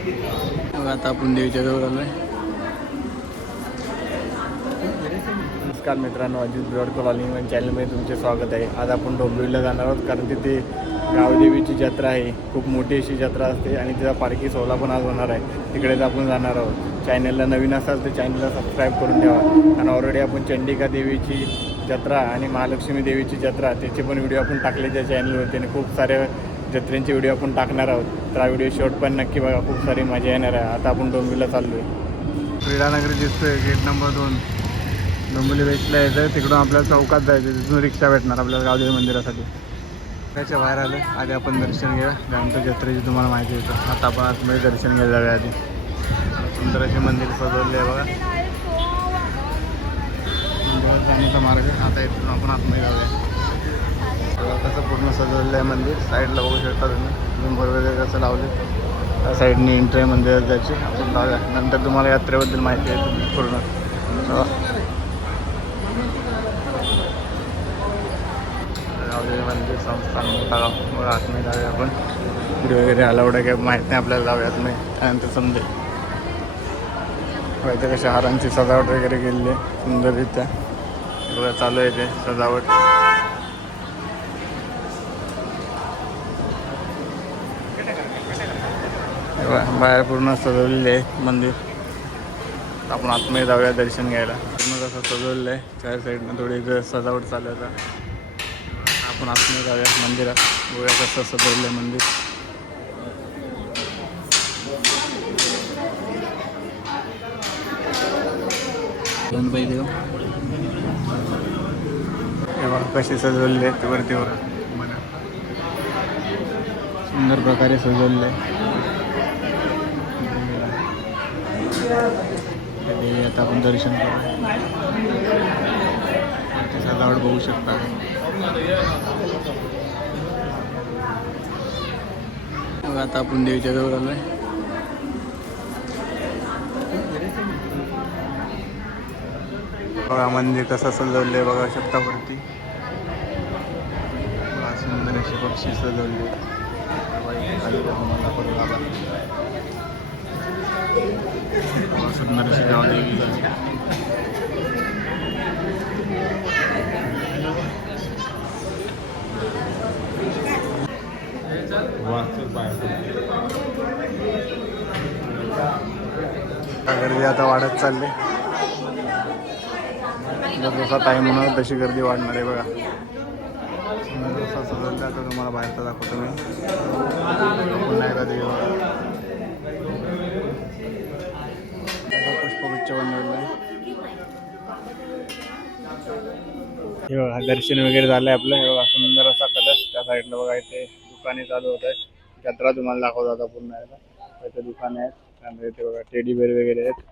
आता आपण देवीच्या जवळ आलोय. नमस्कार मित्रांनो, अजित ब्रॉड कॉलिंग चॅनलमध्ये तुमचे स्वागत आहे. आज आपण डोंबिवलीला जाणार आहोत कारण तिथे गावदेवीची जत्रा आहे. खूप मोठी अशी जत्रा असते आणि तिचा पालखी सोहळा पण आज होणार आहे. तिकडेच आपण जाणार आहोत. चॅनलला नवीन असाल तर चॅनलला सबस्क्राईब करून ठेवा. आणि ऑलरेडी आपण चंडिका देवीची जत्रा आणि महालक्ष्मी देवीची जत्रा त्याचे पण व्हिडिओ आपण टाकले त्या चॅनलवरती आणि खूप सारे जत्रेंचे व्हिडिओ आपण टाकणार आहोत. तर हा व्हिडिओ शॉर्ट पण नक्की बघा, खूप सारी मजा येणार आहे. आता आपण डोंबिवलीला चाललो आहे. क्रीडानगरी दिसतोय, गेट नंबर 2. डोंबिवली वेस्टला यायचं, तिकडून आपल्याला चौकात जायचं, तिथून रिक्षा भेटणार आपल्याला गावदेवी मंदिरासाठी. त्याच्या बाहेर आलं, आधी आपण दर्शन घेऊया. त्यानंतर जत्रेची तुम्हाला माहिती येतं. आता आपण आतमध्ये दर्शन घ्यायला जाऊया. आधी सुंदर असे मंदिर सजवले आहे बघा. मंदिरात जाण्याचा मार्ग आता इथून आपण आतमध्ये जाऊया. कसं पूर्ण सजवलेलं आहे मंदिर. साईडला बघू शकता तुम्ही, लिंबू वगैरे कसं लावले. त्या साईडने एंट्री आहे मंदिरात जायची. आपण जाऊया, नंतर तुम्हाला यात्रेबद्दल माहिती आहे पूर्ण. गावदेवी मंदिर संस्थान मोठा गाव आतमध्ये जाऊया आपण. व्हिडिओ वगैरे अलाउड आहे काय माहीत नाही आपल्याला, जाऊया आतमध्ये त्यानंतर समजेल. इथे कशा हारांची सजावट वगैरे केलेली आहे सुंदररित्या. बघा चालू आहे ते सजावट. बाहेर पूर्ण सजवलेले आहे मंदिर. आपण आतमध्ये जाऊया दर्शन घ्यायला. पूर्ण कसं सजवलेलं आहे. चार साईडनं थोडी सजावट चालू आहे. आपण आतमध्ये जाऊया मंदिरात, बघूया कसं सजवलं आहे मंदिर. गणपती देव कसे सजवलेले आहेत वरती वर सुंदर प्रकारे सजवलेले आहे. देवी आता आपण दर्शन करू. सजावट बघू शकता. आता आपण देवीच्या जवळ आलोय. बघा मंदिर कसं सजवलं आहे बघा शकता वरती. सुंदर असे पक्षी सजवले. सुंदर अशी गावदेवी. गर्दी आता वाढत चालली. जसा टाईम होणार तशी गर्दी वाढणार आहे बघा. जसा सजवलं आता तुम्हाला बाहेरचा दाखवतो मी. पुन्हा एकदा देवी पुष्पगुच्छ बनवलेला आहे. हे बघा दर्शन वगैरे झालंय आपलं. हे बघा सुंदर असा कलश. त्या साईडला बघा इथे दुकाने चालू होत आहेत. जत्रा तुम्हाला दाखवतो आता पुन्हा एकदा. इथे दुकान आहेत. त्यानंतर इथे बघा टेडी बेअर वगैरे आहेत.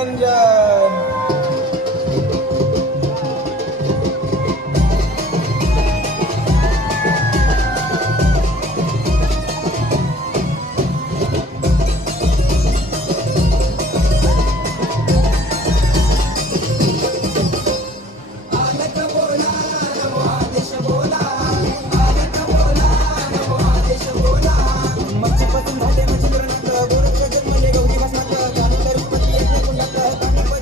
निरंजन. मच्छीपासून झाले मच्छिंद्रनाथ गोरक्ष जन्मले गौरी बसनाथ कानून उत्पत्ती यज्ञ कुंडात कानी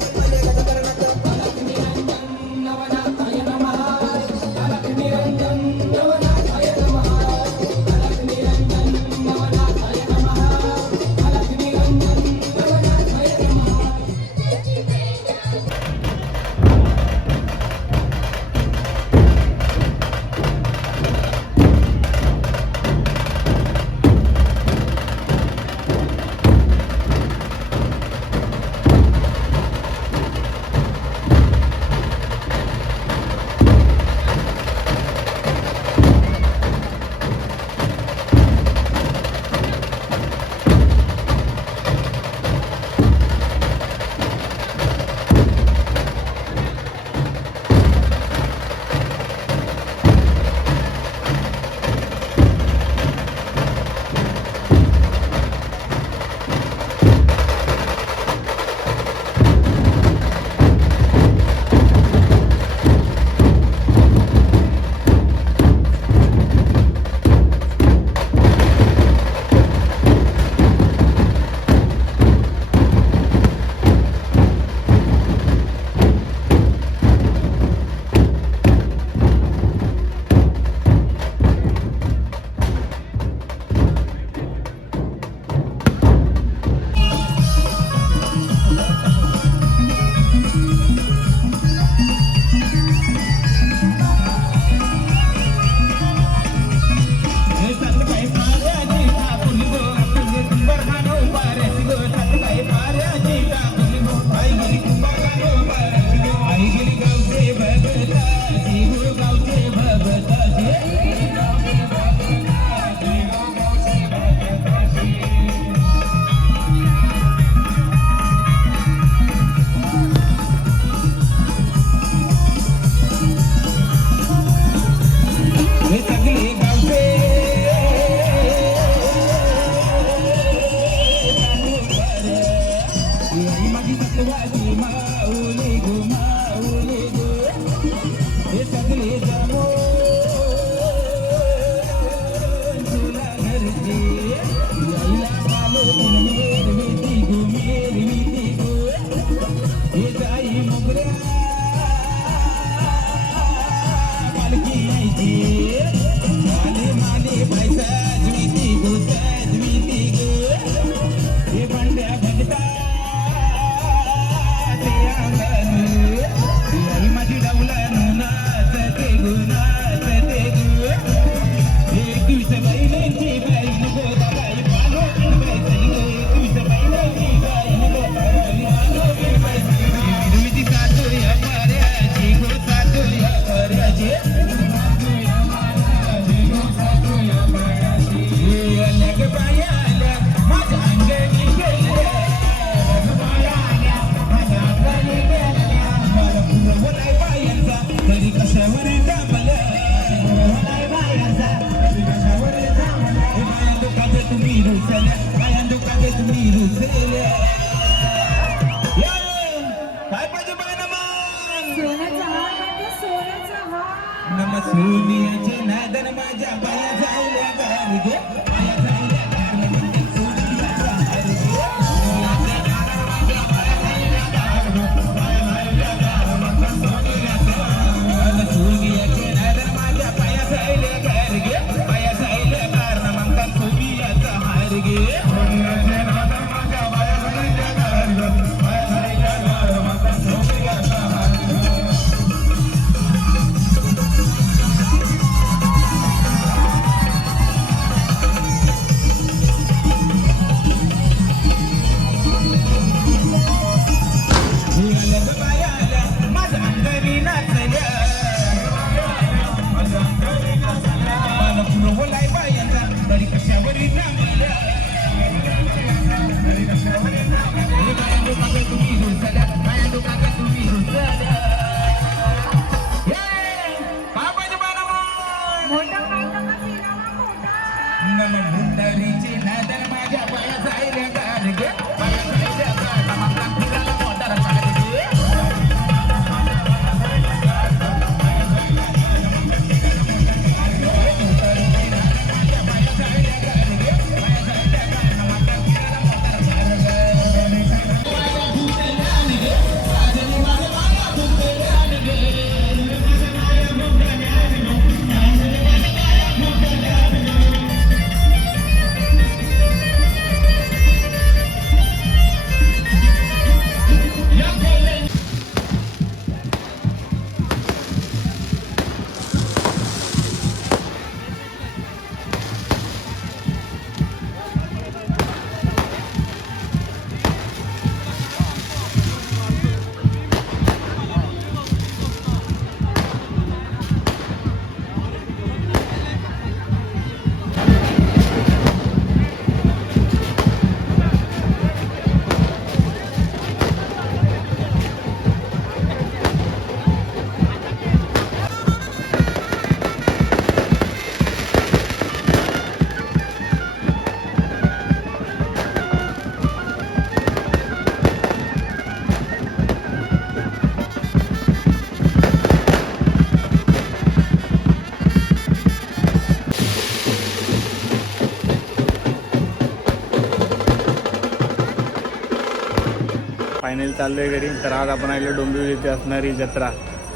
फायनल चाललो आहे घरी. तर आज आपण आलो डोंबिवली येथे असणारी जत्रा,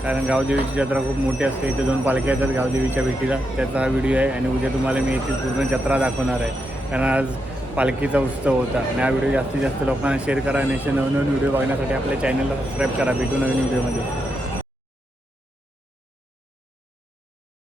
कारण गावदेवीची जत्रा खूप मोठी असते. इथे 2 पालख्या येतात गावदेवीच्या भेटीला, त्याचा हा व्हिडिओ आहे. आणि उद्या तुम्हाला मी येथील पूर्ण जत्रा दाखवणार आहे, कारण आज पालखीचा उत्सव होता. आणि हा व्हिडिओ जास्तीत जास्त लोकांना शेअर करा. आणि असे नवनवीन व्हिडिओ बघण्यासाठी आपल्या चॅनलला सबस्क्राईब करा. भेटू नवीन व्हिडिओमध्ये.